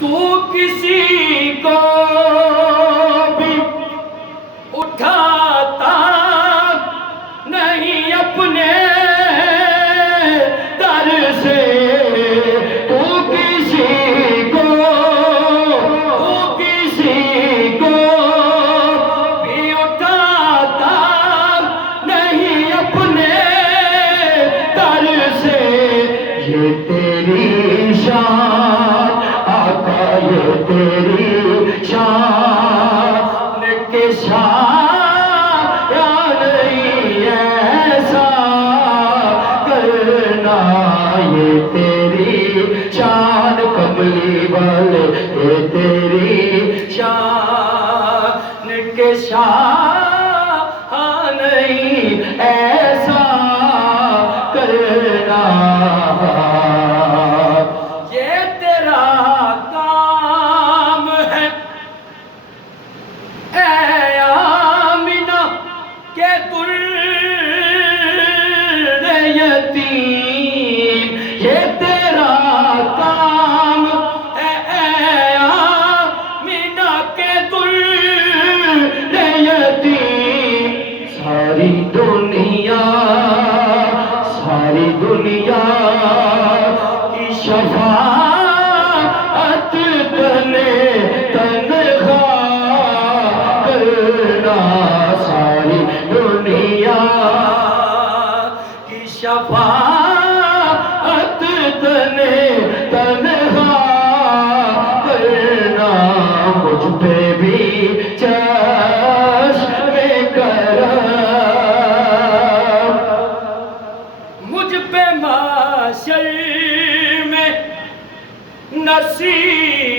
تو کسی کو بھی اٹھاتا نہیں اپنے در سے، تو کسی کو بھی اٹھاتا نہیں اپنے در سے۔ یہ تیری شان آقا، یہ تیری شان کے شان نہیں ایسا کرنا، یہ تیری شان کملی والے، یہ تیری شان کے شان نہیں ایسا کرنا۔ یہ تیرا کام ہے اے آمنہ کہ در یتیم، یہ تیرا کام ہے اے آمنہ کہ در یتیم۔ ساری دنیا کی شفاعت تنخواہ کرنا، ساری دنیا کی شفاعت تنخواہ کرنا۔ مجھ پہ بھی چشم کرم، مجھ پہ معاشر میں نصیب